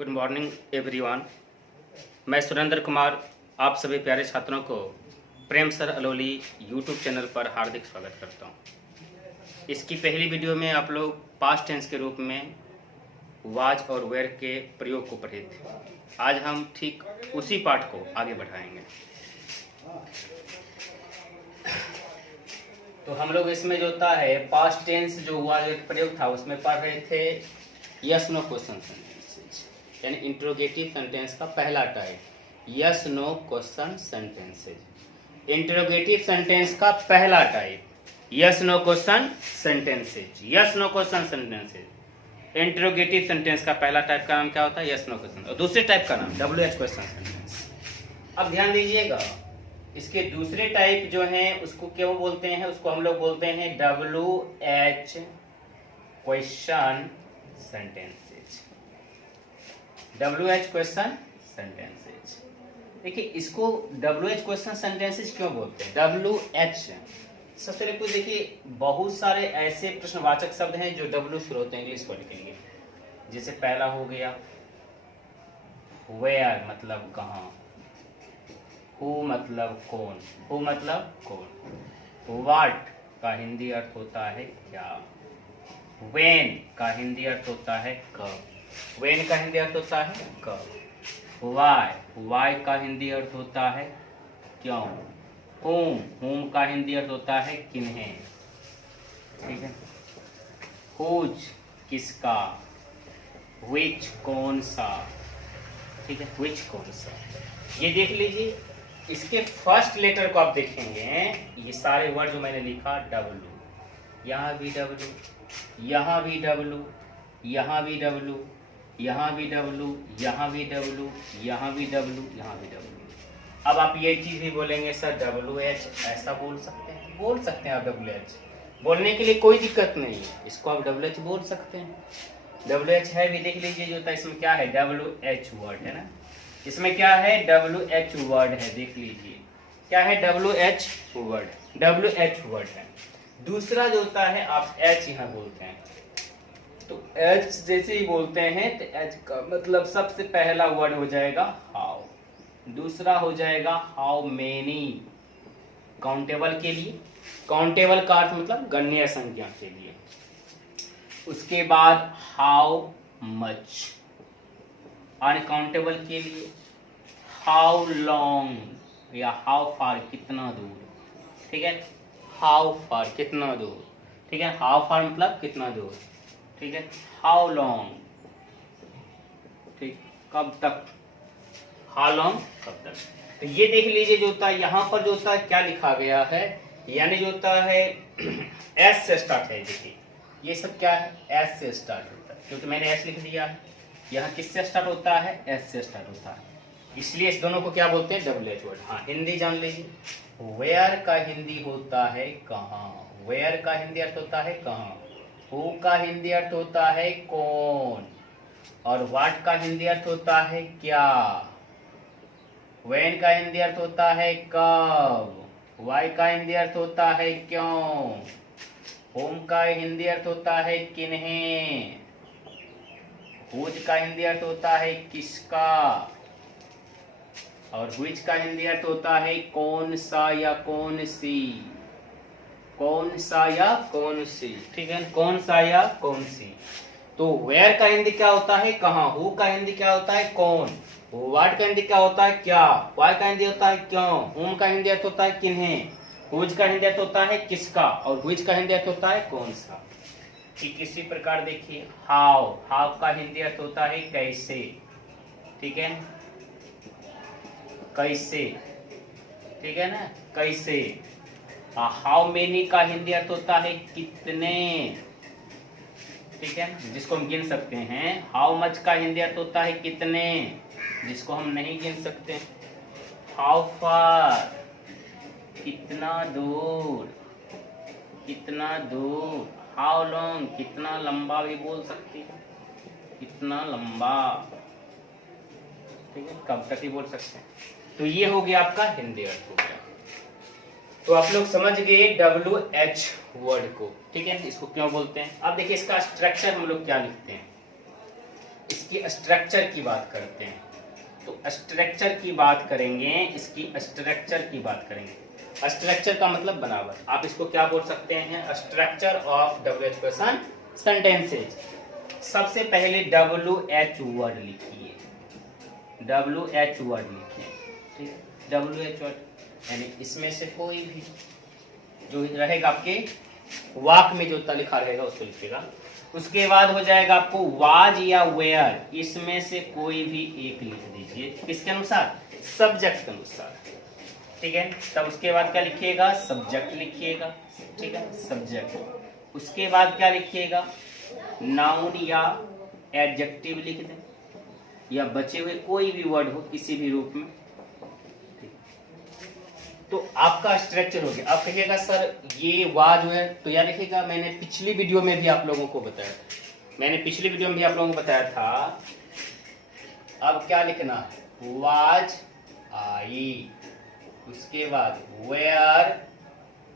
Good morning everyone. मैं सुरेंद्र कुमार आप सभी प्यारे छात्रों को प्रेम सर अलोली यूट्यूब चैनल पर हार्दिक स्वागत करता हूं। इसकी पहली वीडियो में आप लोग पास्ट टेंस के रूप में वाज और वेयर के प्रयोग को पढ़े थे। आज हम ठीक उसी पाठ को आगे बढ़ाएंगे। तो हम लोग इसमें जो होता है पास्ट टेंस जो हुआ जो प्रयोग था उसमें पढ़ रहे थे यस नो क्वेश्चन सेंटेंसेज, यानी इंट्रोगेटिव सेंटेंस का पहला type yes no question sentences. Interrogative sentence का पहला type yes no question sentences. Yes no question sentences interrogative sentence का पहला टाइप का नाम क्या होता है? Yes no question. और दूसरे टाइप का नाम WH क्वेश्चन सेंटेंस। अब ध्यान दीजिएगा, इसके दूसरे टाइप जो हैं उसको क्यों बोलते हैं? उसको हम लोग बोलते हैं WH question sentences. WH question sentences. देखिए इसको WH क्वेश्चन सेंटेंसेज क्यों बोलते हैं? WH सबसे पहले कुछ देखिए, बहुत सारे ऐसे प्रश्नवाचक शब्द हैं जो W शुरू होते हैं इंग्लिश वर्ड के लिए। जैसे पहला हो गया वेयर मतलब कहाँ, हु मतलब कौन, हु मतलब कौन, व्हाट का हिंदी अर्थ होता है क्या, व्हेन का हिंदी अर्थ होता है कब, व्हेन का हिंदी अर्थ होता है कब, व्हाई, व्हाई का हिंदी अर्थ होता है क्यों, होम का हिंदी अर्थ होता है किन्हें, ठीक है, हुज किसका, विच कौन सा, ठीक है, विच कौन सा। ये देख लीजिए, इसके फर्स्ट लेटर को आप देखेंगे, ये सारे वर्ड जो मैंने लिखा W, यहाँ भी W, यहाँ भी W, यहाँ भी W, यहाँ भी W, यहाँ भी W, यहाँ भी W, यहाँ भी W। अब आप ये चीज भी बोलेंगे सर WH ऐसा बोल सकते हैं? बोल सकते हैं आप WH, बोलने के लिए कोई दिक्कत नहीं है, इसको आप WH बोल सकते हैं। WH है भी, देख लीजिए जो था इसमें क्या है, WH वर्ड है ना, इसमें क्या है WH वर्ड है, देख लीजिए क्या है WH वर्ड, WH वर्ड है। दूसरा जो होता है आप H यहाँ बोलते हैं, तो H जैसे ही बोलते हैं तो H का मतलब सबसे पहला वर्ड हो जाएगा हाउ, दूसरा हो जाएगा हाउ मेनी काउंटेबल के लिए, काउंटेबल का अर्थ मतलब गणनीय संख्या के लिए, उसके बाद हाउ मच अनकाउंटेबल के लिए, हाउ लॉन्ग या हाउ फार कितना दूर, ठीक है, हाउ फार कितना दूर, ठीक है, हाउ फार मतलब कितना दूर, ठीक है, हाउ लॉन्ग, ठीक, कब तक, हाउ लॉन्ग कब तक। तो ये देख लीजिए जो होता है यहाँ पर जो होता है क्या लिखा गया है, यानी जो होता है S से स्टार्ट है। देखिए ये सब क्या है, S से स्टार्ट होता है, क्योंकि मैंने S लिख दिया है। यहाँ किससे स्टार्ट होता है? S से स्टार्ट होता है, इसलिए इस दोनों को क्या बोलते हैं? WH word. हाँ हिंदी जान लीजिए, वेयर का हिंदी होता है कहाँ, वेयर का हिंदी अर्थ होता है कहाँ, हु का हिंदी अर्थ होता है कौन, और व्हाट का हिंदी अर्थ होता है क्या, व्हेन का हिंदी अर्थ होता है कब, व्हाई का हिंदी अर्थ होता है क्यों, होम का हिंदी अर्थ होता है किन्हें, हुज का हिंदी अर्थ होता है किसका, और व्हिच का हिंदी अर्थ होता है कौन सा या कौन सी, कौन सा या कौन सी, ठीक है, कौन सा या कौन सी। तो वेयर का हिंदी क्या होता है कहाँ, हु का हिंदी क्या होता है कौन, व्हाट का हिंदी क्या होता है क्या, व्हाई का हिंदी होता है क्यों, होम का हिंदी अर्थ होता है किन्हें, हुज का हिंदी अर्थ होता है किसका, और व्हिच का हिंदी अर्थ होता है कौन सा। ठीक इसी प्रकार देखिए हाउ, हाउ का हिंदी अर्थ होता है कैसे, ठीक है, कैसे, ठीक है ना, कैसे। हाउ मेनी का हिंदी अर्थ होता है कितने, ठीक है, जिसको हम गिन सकते हैं। हाउ मच का हिंदी अर्थ होता है कितने, जिसको हम नहीं गिन सकते। हाउ फार कितना दूर, कितना दूर, हाउ लॉन्ग कितना लंबा भी बोल सकती है, कितना लंबा, ठीक है, कब तक ही बोल सकते हैं। तो ये हो गया आपका हिंदी अर्थ हो गया। तो आप लोग समझ गए WH वर्ड को, ठीक है, इसको क्यों बोलते हैं। अब देखिए इसका स्ट्रक्चर हम लोग क्या लिखते हैं। इसकी स्ट्रक्चर की बात करते हैं। तो स्ट्रक्चर की बात करेंगे, इसकी स्ट्रक्चर की बात करेंगे। स्ट्रक्चर का मतलब बनावट। आप इसको क्या बोल सकते हैं? Structure of WH question sentences. सबसे पहले WH वर्ड लिखिए, WH वर्ड लिखिए, ठीक है। WH वर्ड यानी इसमें से कोई भी जो रहेगा आपके वाक में जो लिखा रहेगा उसको लिखिएगा। उसके बाद हो जाएगा आपको वाज या वेयर, इसमें से कोई भी एक लिख दीजिए। किसके अनुसार? सब्जेक्ट के अनुसार, ठीक है। तब उसके बाद क्या लिखिएगा? सब्जेक्ट लिखिएगा, ठीक है, सब्जेक्ट। उसके बाद क्या लिखिएगा? नाउन या एडजेक्टिव लिख दें, या बचे हुए कोई भी वर्ड हो किसी भी रूप में। तो आपका स्ट्रक्चर हो गया। अब कहिएगा सर ये वाज है, तो याद रखिएगा मैंने पिछली वीडियो में भी आप लोगों को बताया था, मैंने पिछली वीडियो में भी आप लोगों को बताया था। अब क्या लिखना है? वाज आई, उसके बाद were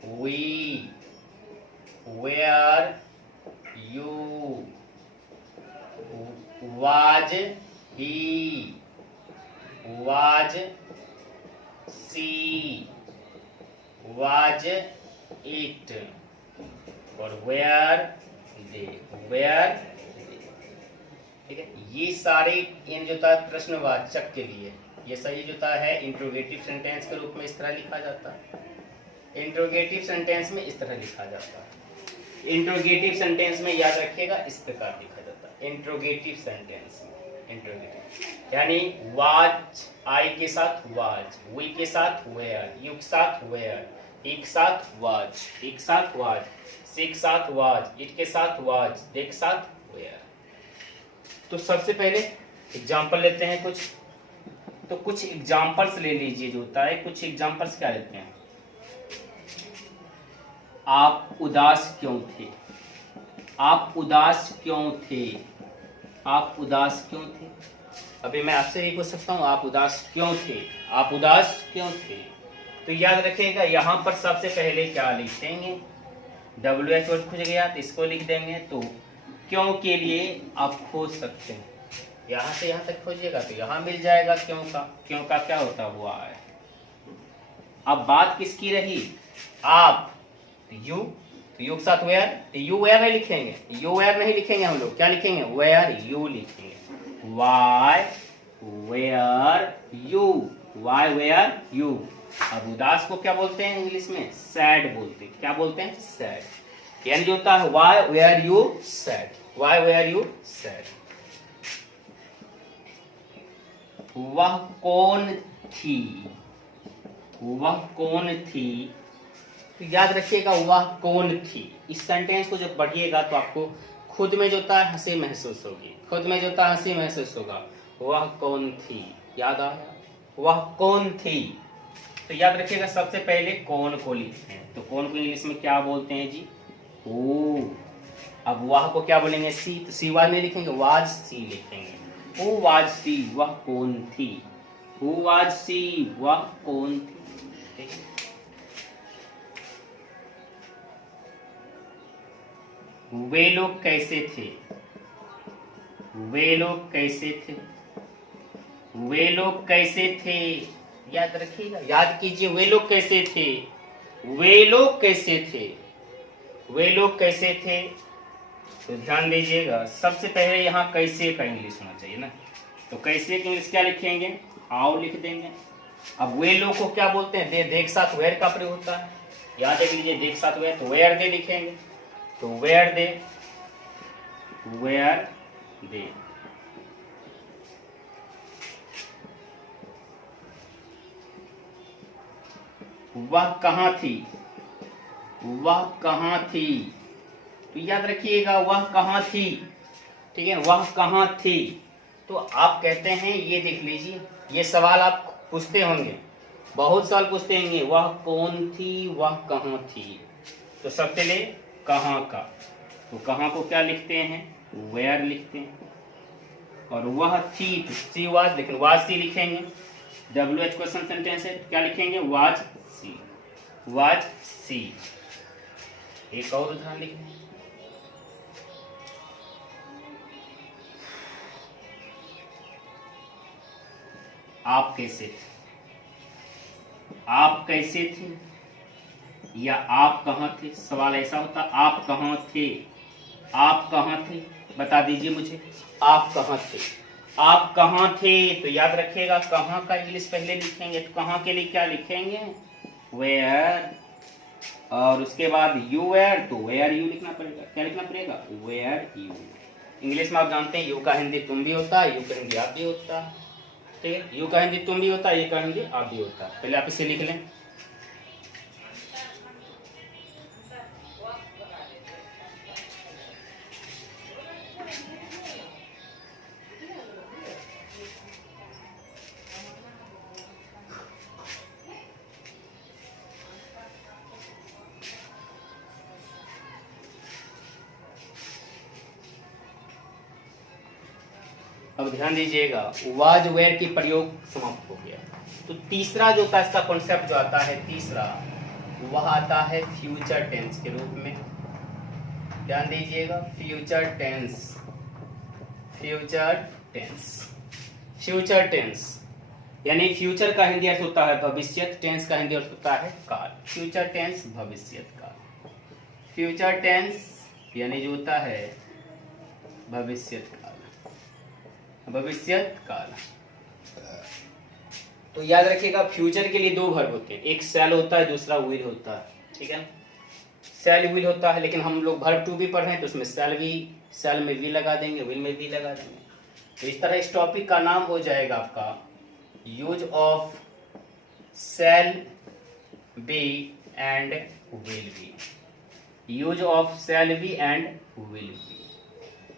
we, were you, was he, was she, was it, और वेयर दे, वेयर दे, ठीक है। ये सारे इन जो होता है प्रश्नवाचक के लिए, ये सही जो होता है इंट्रोगेटिव सेंटेंस के रूप में इस तरह लिखा जाता है। इंट्रोगेटिव सेंटेंस में इस तरह लिखा जाता है। इंट्रोगेटिव सेंटेंस में याद रखिएगा इस प्रकार लिखा जाता है। इंट्रोगेटिव सेंटेंस में इंट्रोगेटिव यानी वाज आई के साथ वाज, वी के साथ वेयर, यू के साथ वेयर, एक साथ वाज, एक साथ वाज, सी के साथ वाज, इट के साथ वाज, दे के साथ वेयर। तो सबसे पहले एग्जांपल लेते हैं कुछ। तो कुछ एग्जांपल्स ले लीजिए जो होता है। कुछ एग्जांपल्स क्या लेते हैं? आप उदास क्यों थे? आप उदास क्यों थे? आप उदास क्यों थे? अभी मैं आपसे यही पूछ सकता हूँ, आप उदास क्यों थे? आप उदास क्यों थे? तो याद रखिएगा यहाँ पर सबसे पहले क्या लिख देंगे? WH वर्ड खुज गया तो इसको लिख देंगे। तो क्यों के लिए आप खोज सकते हैं, यहाँ से यहाँ तक खोजिएगा तो यहाँ मिल जाएगा क्यों का। क्यों का क्या होता हुआ है? अब बात किसकी रही? आप, यू, तो यू के साथ वेयर, यू वेयर नहीं लिखेंगे, यू वेयर नहीं लिखेंगे हम लोग, क्या लिखेंगे? वेयर यू लिखेंगे। Why were you, why were you. अब उदास को क्या बोलते हैं इंग्लिश में? सैड बोलते हैं। क्या बोलते हैं? सैड। यानी जो होता है why were you sad, why were you sad. वह कौन थी? वह कौन थी? तो याद रखिएगा वह कौन थी। इस सेंटेंस को जब पढ़िएगा तो आपको खुद में जो होता है हंसी महसूस होगी, खुद में जो होता है हंसी महसूस होगा। वह कौन थी, याद आया? वह कौन थी। तो याद रखिएगा सबसे पहले कौन को लिखते हैं। तो कौन को इंग्लिश में क्या बोलते हैं जी? हु। अब वह को क्या बोलेंगे? सी। तो सी वाज नहीं लिखेंगे, वाज सी लिखेंगे। हु वाज सी, वह कौन थी। हु वाज सी, वह कौन थी, ठीक है। वे लोग कैसे थे? वे लोग कैसे थे? वे लोग कैसे थे? याद रखिएगा, याद कीजिए वे लोग कैसे थे। वे लोग कैसे थे? वे लोग कैसे थे? तो ध्यान दीजिएगा सबसे पहले यहाँ कैसे का इंग्लिश होना चाहिए ना। तो कैसे की इंग्लिश क्या लिखेंगे? आओ लिख देंगे। अब वे लोग को क्या बोलते हैं? दे, देख साथ वेयर का प्रयोग होता है। याद रख लीजिए देख साथ वेयर, तो वेयर दे लिखेंगे। तो वेयर दे, वेयर दे। वह कहाँ थी? वह कहाँ थी? तो याद रखिएगा वह कहाँ थी, ठीक है। वह कहाँ थी? तो आप कहते हैं, ये देख लीजिए, ये सवाल आप पूछते होंगे, बहुत सवाल पूछते होंगे, वह कौन थी, वह कहाँ थी। तो सबसे ले कहाँ का, तो कहाँ को क्या लिखते हैं? वेयर लिखते हैं। और वह थी तो सी वाज, लेकिन वाज सी लिखेंगे। WH क्वेश्चन सेंटेंस है, क्या लिखेंगे? वाज सी, वाज सी। एक और उदाहरण लिखें। आप कैसे थे, आप कैसे थे, या आप कहाँ थे। सवाल ऐसा होता, आप कहाँ थे, आप कहाँ थे, बता दीजिए मुझे, आप कहाँ थे। आप कहाँ थे, तो याद रखिएगा कहाँ का इंग्लिश पहले लिखेंगे, तो कहाँ के लिए क्या लिखेंगे, वेयर, और उसके बाद यू वेयर, तो वेयर यू लिखना पड़ेगा। क्या लिखना पड़ेगा, वेयर यू। इंग्लिश में आप जानते हैं यू का हिंदी तुम भी होता है, यू का हिंदी आप भी होता है, ठीक है। यू का हिंदी तुम भी होता है, ये का हिंदी आप भी होता है। पहले आप इसे लिख लें। अब ध्यान दीजिएगा, वाज वेयर की प्रयोग समाप्त हो गया। तो तीसरा जो था इसका कॉन्सेप्ट जो आता है तीसरा, वह आता है फ्यूचर टेंस के रूप में। ध्यान दीजिएगा, future tense, future tense, future tense यानी फ्यूचर का हिंदी अर्थ होता है भविष्य, टेंस का हिंदी अर्थ होता है काल। फ्यूचर टेंस भविष्य काल, फ्यूचर टेंस यानी जो होता है भविष्य काल, भविष्य काल। तो याद रखिएगा फ्यूचर के लिए दो वर्ब होते हैं, एक शैल होता है, दूसरा विल होता है, ठीक है। शैल विल होता है, लेकिन हम लोग वर्ब टू भी पढ़ रहे हैं तो उसमें शैल भी, शैल में भी लगा देंगे, विल में भी लगा देंगे। तो इस तरह इस टॉपिक का नाम हो जाएगा आपका use of shall be and will be, use of shall be and will be.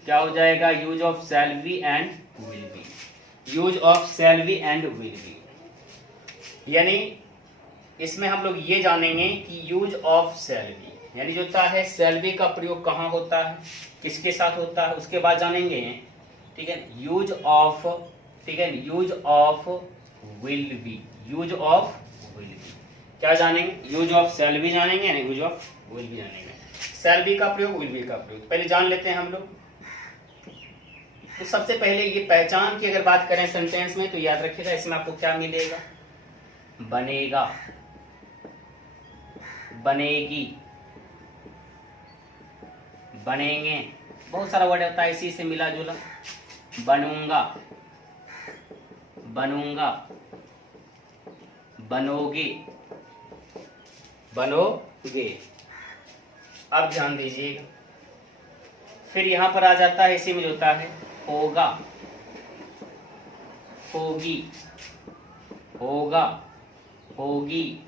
क्या हो जाएगा, use of shall be and will be, use of shall be and will be. यानी इसमें हम लोग ये जानेंगे कि यूज ऑफ शैल बी यानी जो होता है शैल बी का प्रयोग कहाँ होता है, किसके साथ होता है, उसके बाद जानेंगे, ठीक है। यूज ऑफ, ठीक है, use of will be, use of will be क्या जानेंगे, यूज ऑफ शैल बी जानेंगे, यानी यूज ऑफ विल बी जानेंगे। शैल बी का प्रयोग, विल बी का प्रयोग पहले जान लेते हैं हम लोग। तो सबसे पहले ये पहचान की अगर बात करें सेंटेंस में, तो याद रखिएगा इसमें आपको क्या मिलेगा, बनेगा, बनेगी, बनेंगे, बहुत सारा वर्ड होता है इसी से मिला जुला। बनूंगा, बनूंगा, बनोगे, बनोगे। अब ध्यान दीजिएगा, फिर यहां पर आ जाता है इसी में जो होता है होगा, होगी, होगा, होगी,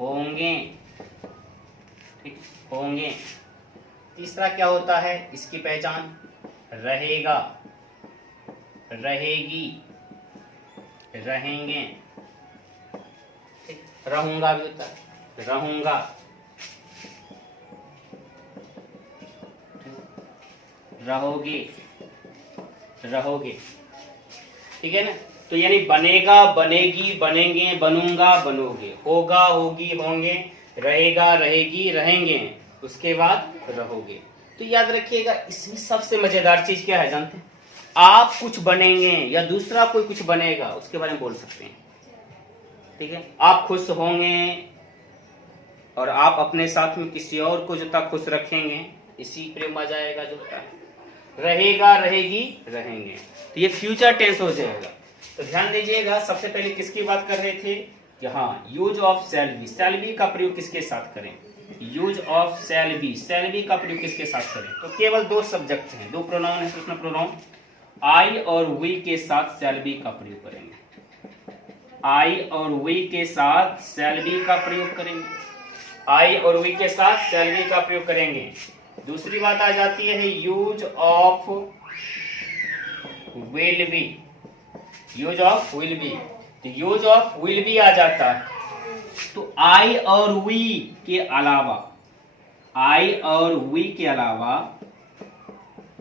होंगे, ठीक, होंगे। तीसरा क्या होता है, इसकी पहचान रहेगा, रहेगी, रहेंगे, ठीक, रहूंगा भी होता है, रहूंगा, रहोगे, रहोगे, ठीक है ना। तो यानी बनेगा, बनेगी, बनेंगे, बनूंगा, बनोगे, होगा, होगी, होंगे, रहेगा, रहेगी, रहेंगे, उसके बाद रहोगे। तो याद रखिएगा इसमें सबसे मजेदार चीज क्या है जानते हैं, आप कुछ बनेंगे या दूसरा कोई कुछ बनेगा उसके बारे में बोल सकते हैं, ठीक है। आप खुश होंगे और आप अपने साथ में किसी और को जो था खुश रखेंगे, इसी पे मजा आएगा जो होता है। रहेगा, रहेगी, रहेंगे, तो ये फ्यूचर टेंस हो जाएगा। तो ध्यान दीजिएगा, सबसे पहले किसकी बात कर रहे थे कि हाँ use of shall be, shall be का प्रयोग किसके साथ करें, use of shall be, shall be का प्रयोग किसके साथ करें। तो केवल दो सब्जेक्ट हैं, दो प्रोनाउन है, तो उसमें प्रोनाउन आई और वी के साथ शैल बी का प्रयोग करेंगे, आई और वी के साथ शैल बी का प्रयोग करेंगे, आई और वी के साथ शैल बी का प्रयोग करेंगे। दूसरी बात आ जाती है use of will be, use of will be, तो यूज ऑफ विल बी आ जाता है। तो आई और वी के अलावा, आई और वी के अलावा,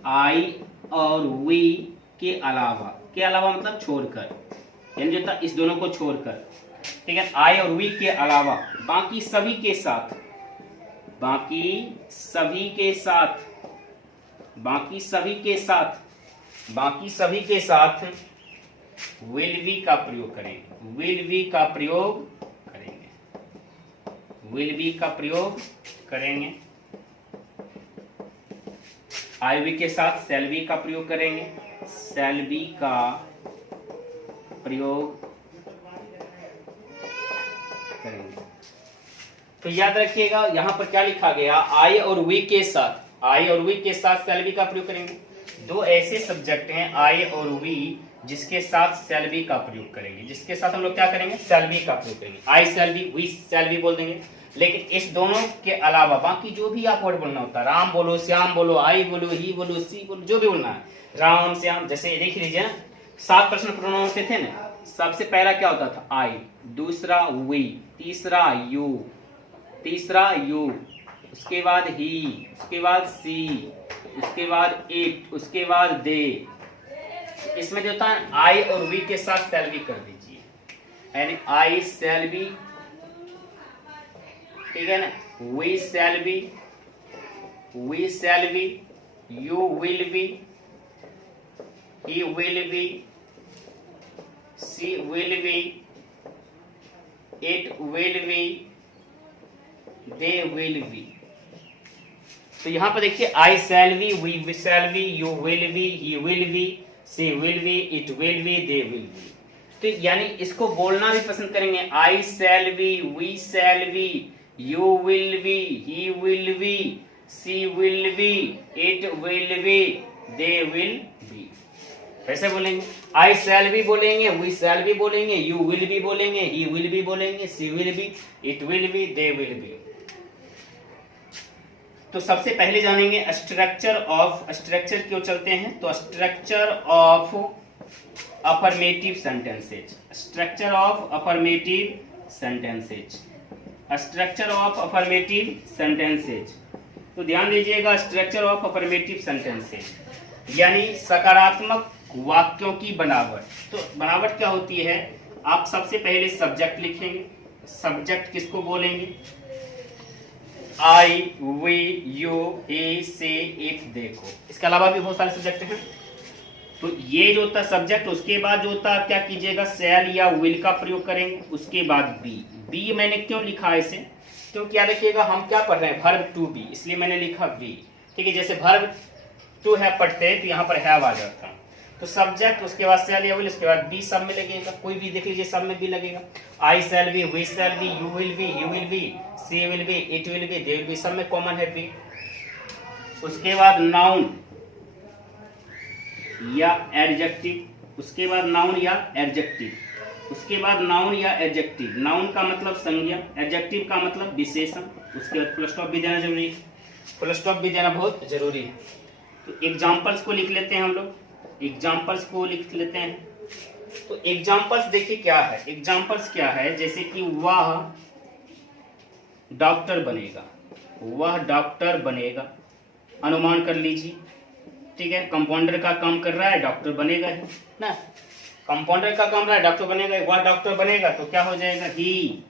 आई और वी के अलावा मतलब छोड़कर, यानी जो था इस दोनों को छोड़कर, ठीक है। आई और वी के अलावा बाकी सभी के साथ, बाकी सभी के साथ, बाकी सभी के साथ, बाकी सभी के साथ विल बी का प्रयोग करेंगे, विल बी का प्रयोग करेंगे, विल बी का प्रयोग करेंगे। आई बी के साथ शैल बी का प्रयोग करेंगे, शैल बी का प्रयोग करेंगे। तो याद रखिएगा यहां पर क्या लिखा गया, आई और वी के साथ, आई और वी के साथ शैल बी का प्रयोग करेंगे। दो ऐसे सब्जेक्ट हैं आई और वी जिसके साथ शैल बी का प्रयोग करेंगे, जिसके साथ हम लोग क्या करेंगे, शैल बी का प्रयोग करेंगे। I shall be, we shall be बोल देंगे। लेकिन इस दोनों के अलावा बाकी जो भी आप वर्ड बोलना होता है, राम बोलो, श्याम बोलो, आई बोलो, ही बोलो, सी बोलो, जो भी बोलना है, राम श्याम। जैसे देख लीजिए 7 पर्सनल प्रोनाउन होते थे ना, सबसे पहला क्या होता था, आई, दूसरा वी, तीसरा यू, तीसरा यू, उसके बाद ही, उसके बाद सी, उसके बाद इट, उसके बाद दे। इसमें जो था आई और वी के साथ शैल बी कर दीजिए, यानी आई शैल बी, ठीक है ना, we shall be, we shall be, you will be, he will be, she will be, it will be, they will be. तो यहां पर देखिए I shall be, we shall be, you will be, he will be, she will be, it will be, they will be. तो यानी इसको बोलना भी पसंद करेंगे, I shall be, we shall be, you will be, he will be, she will be, it will be, they will be. कैसे बोलेंगे, I shall be बोलेंगे, वी शैल बी बोलेंगे, यू विल बी बोलेंगे, ही विल बी बोलेंगे, she will be, it will be, they will be. तो सबसे पहले जानेंगे स्ट्रक्चर ऑफ, स्ट्रक्चर क्यों चलते हैं, तो structure of affirmative sentences, structure of affirmative sentences, structure of affirmative sentences. तो ध्यान दीजिएगा स्ट्रक्चर ऑफ अफर्मेटिव सेंटेंसेज यानी सकारात्मक वाक्यों की बनावट। तो बनावट क्या होती है, आप सबसे पहले सब्जेक्ट लिखेंगे, सब्जेक्ट किसको बोलेंगे, I, we, you, he, she, it, देखो। इसके अलावा भी बहुत सारे सब्जेक्ट हैं। तो ये जो होता सब्जेक्ट, उसके बाद जो होता क्या कीजिएगा, शैल या विल का प्रयोग करेंगे। उसके बाद बी, बी मैंने क्यों लिखा है इसे, क्योंकि याद रखिएगा हम क्या पढ़ रहे हैं, वर्ब टू बी, इसलिए मैंने लिखा बी। ठीक है, जैसे वर्ब टू हैव पढ़ते हैं तो यहाँ पर हैव आ जाता है। तो सब्जेक्ट, उसके बाद शैल या विल, उसके बाद बी सब में लगेगा, कोई भी देख लीजिए सब में बी लगेगा। I shall be, we shall be, you will be, he will be, she will be, it will be, they will be, सब में कॉमन है बी। उसके बाद नाउन या एडजेक्टिव, उसके बाद नाउन या एडजेक्टिव, उसके बाद नाउन या एडजेक्टिव। नाउन का मतलब संज्ञा, एडजेक्टिव का मतलब विशेषण। उसके बाद फुल स्टॉप भी देना जरूरी है, फुल स्टॉप भी देना बहुत जरूरी है। तो एग्जाम्पल्स को लिख लेते हैं हम लोग, एग्जाम्पल्स को लिख लेते हैं। तो एग्जाम्पल्स देखिए क्या है, एग्जाम्पल्स क्या है, जैसे कि वह डॉक्टर बनेगा, वह डॉक्टर बनेगा, अनुमान कर लीजिए। ठीक है, कंपाउंडर का काम कर रहा है, डॉक्टर बनेगा ही ना, कंपाउंडर का काम रहा है, डॉक्टर बनेगा, वह डॉक्टर बनेगा। तो क्या हो जाएगा, ही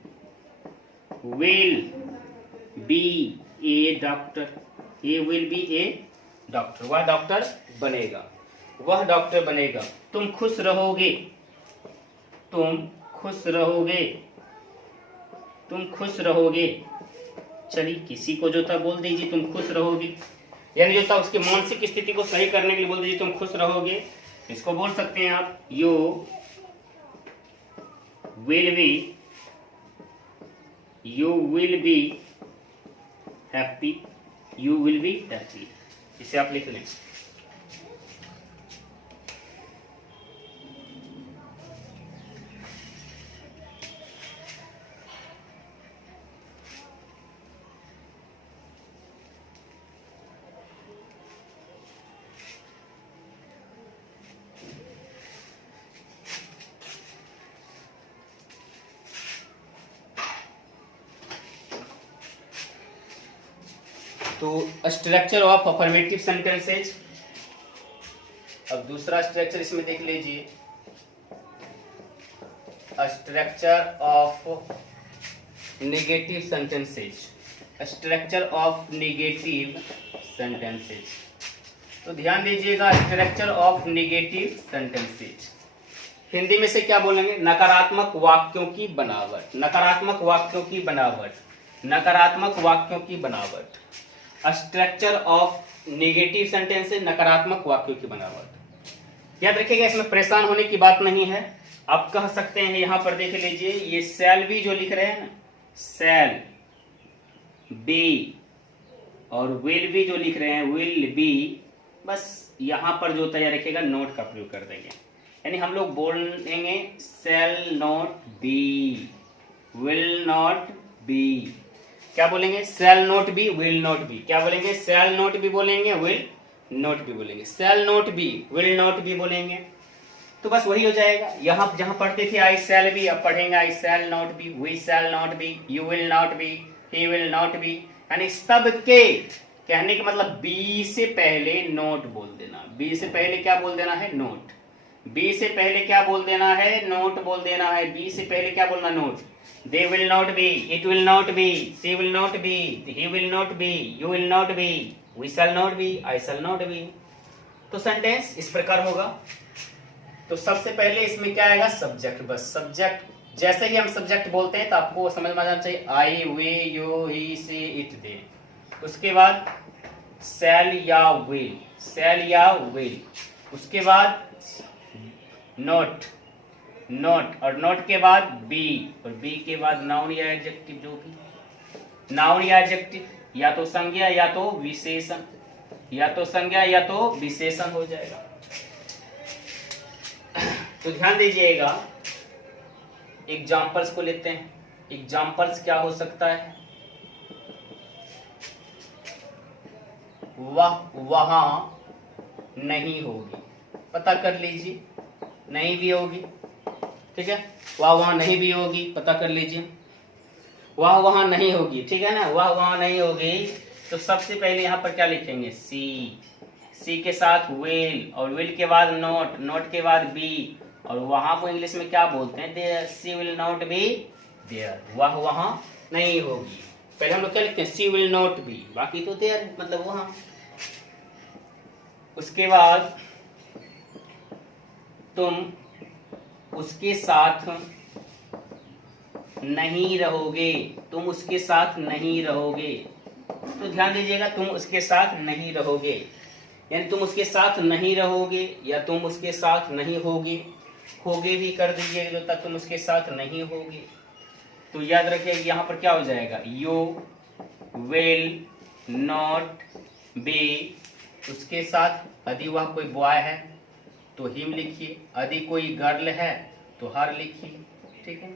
will B A doctor, he will B A doctor, वह डॉक्टर बनेगा, वह डॉक्टर बनेगा। तुम खुश रहोगे, तुम खुश रहोगे, तुम खुश रहोगे। चलिए किसी को जो था बोल दीजिए तुम खुश रहोगे, यानी जो था उसकी मानसिक स्थिति को सही करने के लिए बोल दीजिए तुम खुश रहोगे। इसको बोल सकते हैं आप, you will B, you will be happy, you will be happy. इसे आप लिख लें। तो स्ट्रक्चर ऑफ अफर्मेटिव सेंटेंसेज। अब दूसरा स्ट्रक्चर इसमें देख लीजिए, structure of negative sentences, structure of negative sentences. तो ध्यान दीजिएगा structure of negative sentences, Hindi में से क्या बोलेंगे? नकारात्मक वाक्यों की बनावट, नकारात्मक वाक्यों की बनावट, नकारात्मक वाक्यों की बनावट। स्ट्रक्चर ऑफ नेगेटिव सेंटेंस, नकारात्मक वाक्यों की बनावट। याद रखिएगा, इसमें परेशान होने की बात नहीं है। आप कह सकते हैं, यहां पर देख लीजिए, ये शैल बी जो लिख रहे हैं ना, शैल बी, और विल बी जो लिख रहे हैं, विल बी, बस यहां पर जो होता है रखिएगा नोट का प्रयोग कर देंगे। यानी हम लोग बोलेंगे शैल not B, will not B. क्या बोलेंगे? शैल not B, will not B. क्या बोलेंगे? शैल नॉट बी बोलेंगे, विल नॉट बी बोलेंगे। शैल not B, will not B बोलेंगे, तो बस वही हो जाएगा। यहां जहां पढ़ते थे आई शैल बी, अब पढ़ेंगे I shall not be, we shall not be, you will not be, he will not be. यानी सबके कहने का मतलब बी से पहले नोट बोल देना। बी से पहले क्या बोल देना है? नोट। बी से पहले क्या बोल देना है? नोट बोल देना है। बी से पहले क्या बोलना? Note. They will not be, it will not be, she will not be, he will not be, you will not be, we shall not be, I shall not be। तो sentence इस प्रकार होगा। तो सबसे पहले इसमें क्या आएगा? सब्जेक्ट। बस सब्जेक्ट, जैसे ही हम सब्जेक्ट बोलते हैं तो आपको समझ में आ जाना चाहिए I, we, you, he, she, it, they. उसके बाद शैल या विल, शैल या विल। उसके बाद नोट, नोट, और नोट के बाद बी, और बी के बाद नाउन या एडजेक्टिव, जो भी नाउन या एडजेक्टिव, या तो संज्ञा या तो विशेषण, या तो संज्ञा या तो विशेषण हो जाएगा। तो ध्यान दीजिएगा, एग्जाम्पल्स को लेते हैं। एग्जाम्पल्स क्या हो सकता है? वह वहां नहीं होगी, पता कर लीजिए। नहीं भी होगी, ठीक है। वह वहां नहीं भी होगी, पता कर लीजिए। वह वहां नहीं होगी, ठीक है ना। वह वहां नहीं होगी, तो सबसे पहले यहां पर क्या लिखेंगे? सी, सी के साथ विल, और विल के बाद नोट, नोट के बाद बी, और वहां को इंग्लिश में क्या बोलते हैं? There. She will not be there, वह वहां नहीं होगी। पहले हम लोग क्या लिखते हैं? सी विल नॉट बी, बाकी तो देयर मतलब वहां। उसके बाद तुम उसके साथ नहीं रहोगे, तुम उसके साथ नहीं रहोगे। तो ध्यान दीजिएगा, तुम उसके साथ नहीं रहोगे, यानी तुम उसके साथ नहीं रहोगे, या तुम उसके साथ नहीं होगे। होगे भी कर दीजिएगा, जो तक तुम उसके साथ नहीं होगे। तो याद रखिए यहां पर क्या हो जाएगा? यू विल नॉट बी, उसके साथ यदि वह कोई बॉय है तो हिम लिखिए, यदि कोई गर्ल है तो हर लिखिए, ठीक है।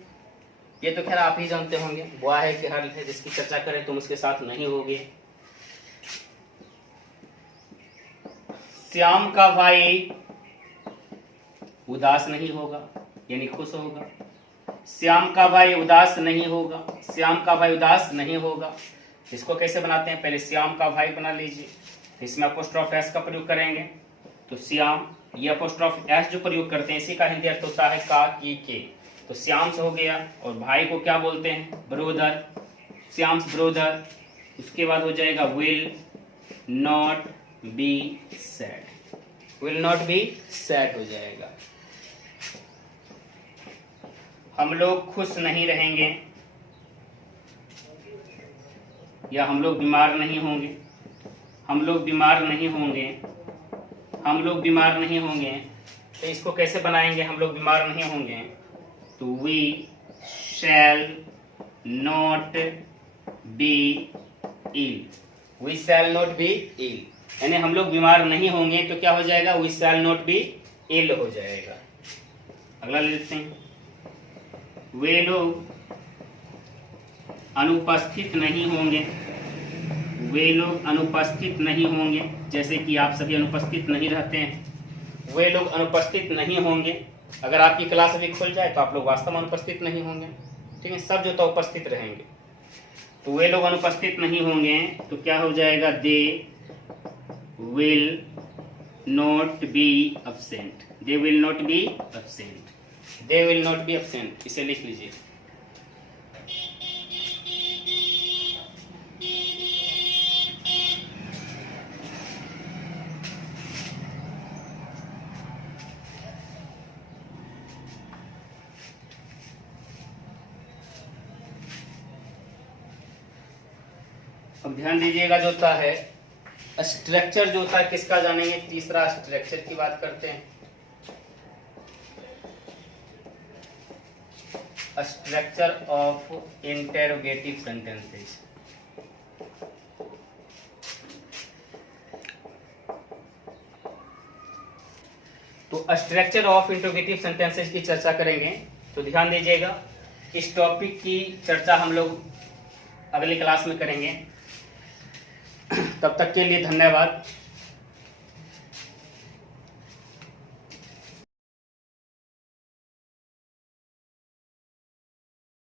ये तो खैर आप ही जानते होंगे, बॉय है कि हर है, जिसकी चर्चा करें तुम उसके साथ नहीं होगे। श्याम का भाई उदास नहीं होगा, यानी खुश होगा। श्याम का भाई उदास नहीं होगा, श्याम का भाई उदास नहीं होगा। इसको कैसे बनाते हैं? पहले श्याम का भाई बना लीजिए, इसमें अपोस्ट्रोफ एस का प्रयोग करेंगे। तो श्याम, ये अपोस्ट्रोफ एस जो प्रयोग करते हैं इसी का हिंदी अर्थ होता है का, की, के। तो श्याम से हो गया, और भाई को क्या बोलते हैं? Brother, Shyam's brother. उसके बाद हो जाएगा will not be sad, will not be sad हो जाएगा। हम लोग खुश नहीं रहेंगे, या हम लोग बीमार नहीं होंगे, हम लोग बीमार नहीं होंगे, हम लोग बीमार नहीं होंगे। तो इसको कैसे बनाएंगे? हम लोग बीमार नहीं होंगे, तो we shall not be ill, we shall not be ill, यानी हम लोग बीमार नहीं होंगे, तो क्या हो जाएगा? We shall not be ill हो जाएगा। अगला लेते हैं, वे लोग अनुपस्थित नहीं होंगे, वे लोग अनुपस्थित नहीं होंगे, जैसे कि आप सभी अनुपस्थित नहीं रहते हैं। वे लोग अनुपस्थित नहीं होंगे, अगर आपकी क्लास अभी खुल जाए तो आप लोग वास्तव में अनुपस्थित नहीं होंगे, ठीक है। सब जो तो उपस्थित रहेंगे, तो वे लोग अनुपस्थित नहीं होंगे, तो क्या हो जाएगा? They will not B absent, they will not B absent, they will not B absent. इसे लिख लीजिए। अब ध्यान दीजिएगा, जो होता है स्ट्रक्चर, जो होता है किसका जानेंगे, तीसरा स्ट्रक्चर की बात करते हैं। Structure of interrogative sentences. तो स्ट्रक्चर ऑफ इंटेरोगेटिव सेंटेंसेस की चर्चा करेंगे। तो ध्यान दीजिएगा, इस टॉपिक की चर्चा हम लोग अगली क्लास में करेंगे। तब तक के लिए धन्यवाद।